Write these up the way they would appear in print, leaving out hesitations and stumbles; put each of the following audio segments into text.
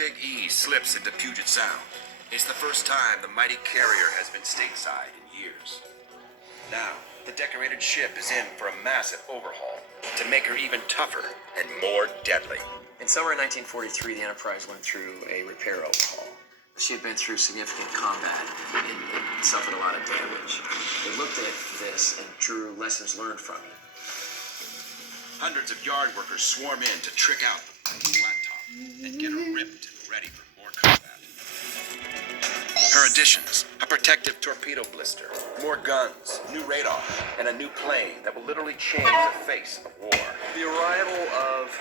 Big E slips into Puget Sound. It's the first time the mighty carrier has been stateside in years. Now, the decorated ship is in for a massive overhaul to make her even tougher and more deadly. In summer 1943, the Enterprise went through a repair overhaul. She had been through significant combat and suffered a lot of damage. They looked at this and drew lessons learned from it. Hundreds of yard workers swarm in to trick out the flat top and get her ripped and ready for more combat. Her additions: a protective torpedo blister, more guns, new radar, and a new plane that will literally change the face of war. The arrival of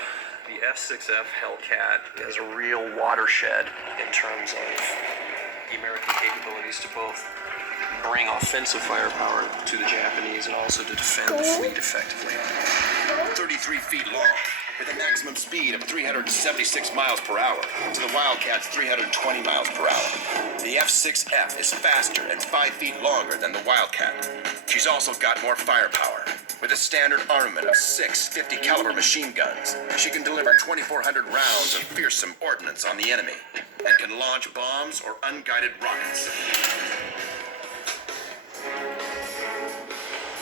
the F-6F Hellcat is a real watershed in terms of the American capabilities to both bring offensive firepower to the Japanese and also to defend the fleet effectively. 33 feet long, with a maximum speed of 376 miles per hour to the Wildcat's 320 miles per hour. The F-6F is faster and 5 feet longer than the Wildcat. She's also got more firepower. With a standard armament of 6 50-caliber machine guns, she can deliver 2,400 rounds of fearsome ordnance on the enemy and can launch bombs or unguided rockets.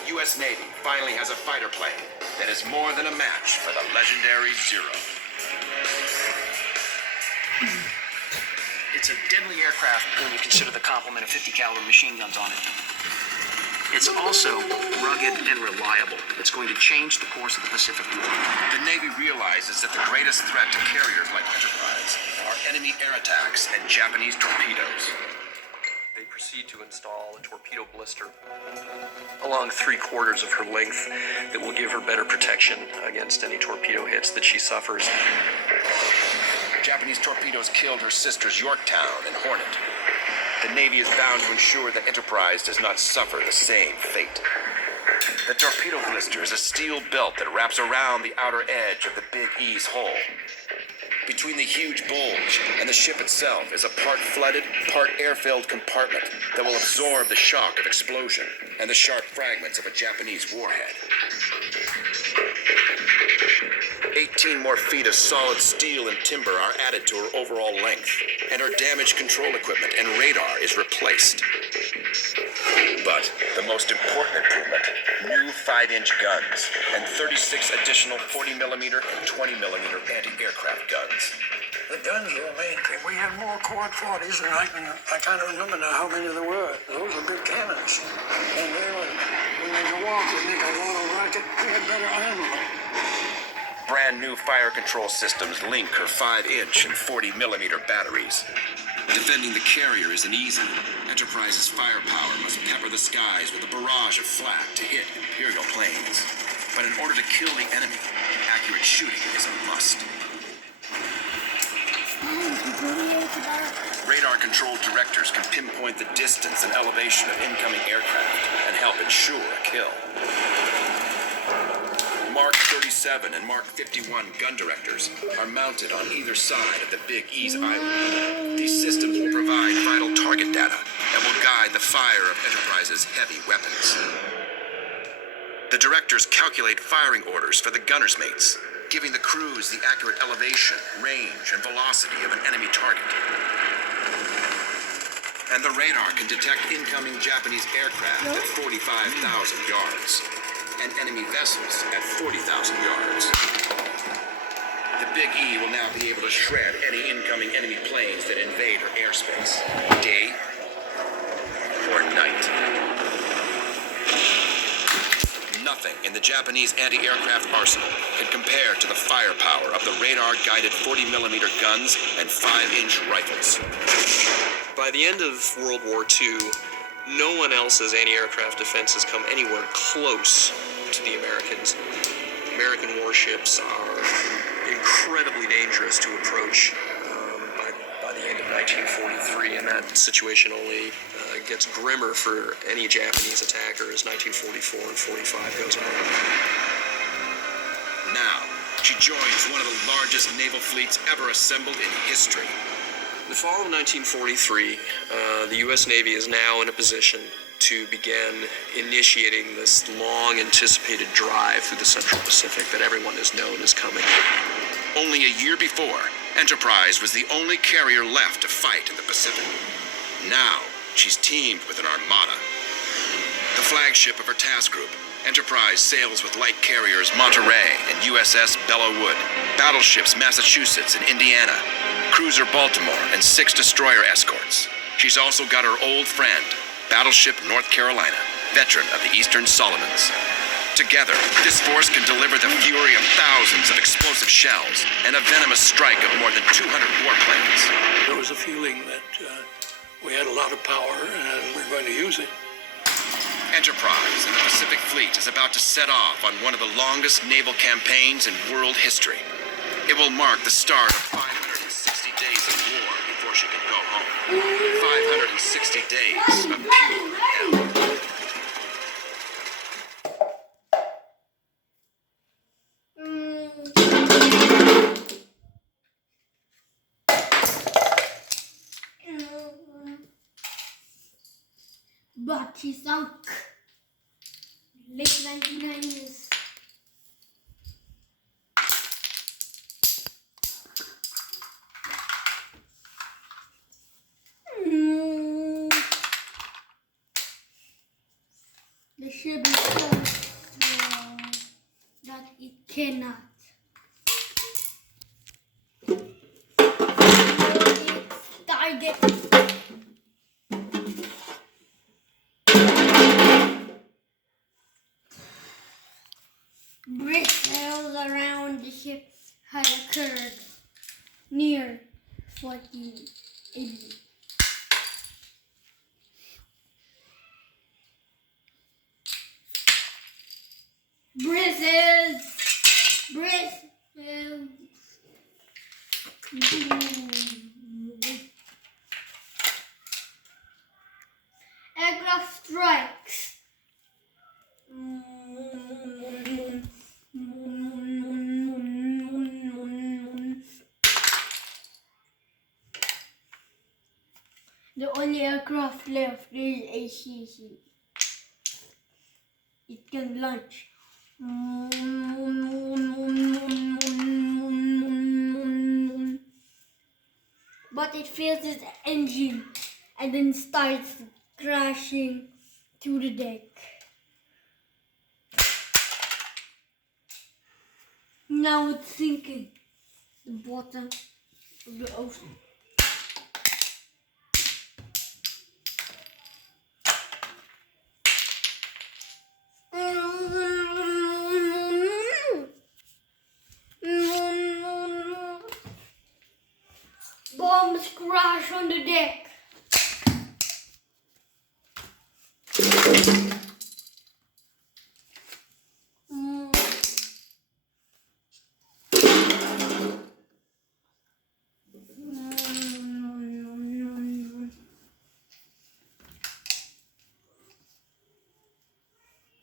U.S. Navy finally has a fighter plane that is more than a match for the legendary Zero. It's a deadly aircraft when you consider the complement of 50-caliber machine guns on it. It's also rugged and reliable. It's going to change the course of the Pacific War. The Navy realizes that the greatest threat to carriers like Enterprise are enemy air attacks and Japanese torpedoes. They proceed to install a torpedo blister along 3/4 of her length that will give her better protection against any torpedo hits that she suffers. Japanese torpedoes killed her sisters Yorktown and Hornet. The Navy is bound to ensure that Enterprise does not suffer the same fate. The torpedo blister is a steel belt that wraps around the outer edge of the Big E's hull. Between the huge bulge and the ship itself is a part flooded, part air-filled compartment that will absorb the shock of explosion and the sharp fragments of a Japanese warhead. 18 more feet of solid steel and timber are added to her overall length, and her damaged control equipment and radar is replaced. But the most important improvement, new 5-inch guns and 36 additional 40mm and 20mm anti-aircraft guns. The guns were amazing. We had more quad 40s, and I kind of remember now how many there were. Those were big cannons. And they were, when they go off, they make a lot of racket. We had better armament. Brand new fire control systems link her 5-inch and 40mm batteries. Defending the carrier isn't easy. Enterprise's firepower must pepper the skies with a barrage of flak to hit Imperial planes. But in order to kill the enemy, accurate shooting is a must. Radar-controlled directors can pinpoint the distance and elevation of incoming aircraft and help ensure a kill. Mark 37 and Mark 51 gun directors are mounted on either side of the Big E's island. These systems will provide vital target data and will guide the fire of Enterprise's heavy weapons. The directors calculate firing orders for the gunner's mates, giving the crews the accurate elevation, range, and velocity of an enemy target. And the radar can detect incoming Japanese aircraft at 45,000 yards. And enemy vessels at 40,000 yards. The Big E will now be able to shred any incoming enemy planes that invade her airspace, day or night. Nothing in the Japanese anti-aircraft arsenal can compare to the firepower of the radar-guided 40mm guns and 5-inch rifles. By the end of World War II, no one else's anti-aircraft defenses come anywhere close to the Americans. American warships are incredibly dangerous to approach by the end of 1943, and that situation only gets grimmer for any Japanese attacker as 1944 and 45 goes on. Now, she joins one of the largest naval fleets ever assembled in history. In the fall of 1943, the U.S. Navy is now in a position to begin initiating this long-anticipated drive through the Central Pacific that everyone has known is coming. Only a year before, Enterprise was the only carrier left to fight in the Pacific. Now, she's teamed with an armada. The flagship of her task group, Enterprise sails with light carriers Monterey and USS Belleau-Wood, battleships Massachusetts and Indiana, cruiser Baltimore, and 6 destroyer escorts. She's also got her old friend, Battleship North Carolina, veteran of the Eastern Solomons. Together, this force can deliver the fury of thousands of explosive shells and a venomous strike of more than 200 warplanes. There was a feeling that we had a lot of power and we're going to use it. Enterprise and the Pacific Fleet is about to set off on one of the longest naval campaigns in world history. It will mark the start of 560 days of war before she can go home. 560 days of pure hell. But he sunk late 1990s. The ship is so strong that it cannot. Its target. Bristles around the ship had occurred near 1480. Bristles! Aircraft strikes. The only aircraft left is a CC. It can launch. But it fails its engine and then starts crashing to the deck. Now it's sinking to the bottom of the ocean. Bombs crash on the deck.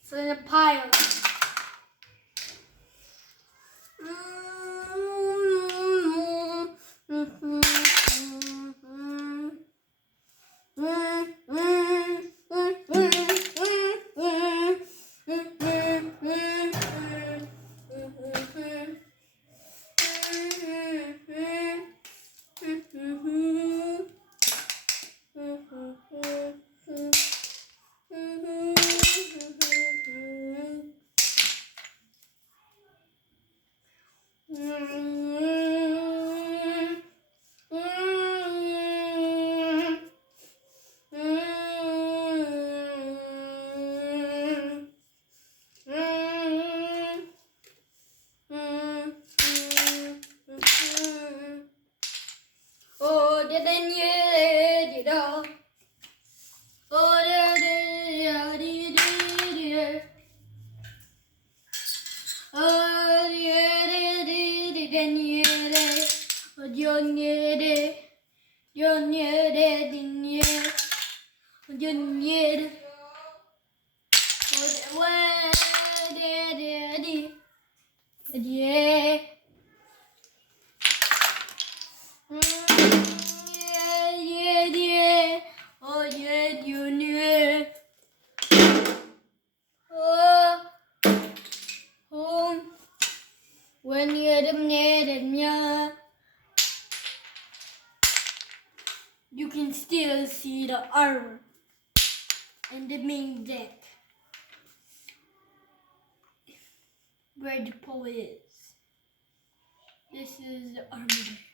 So in a pile. When you're the can still see the armor and the main deck where the poet is. This is the armor deck.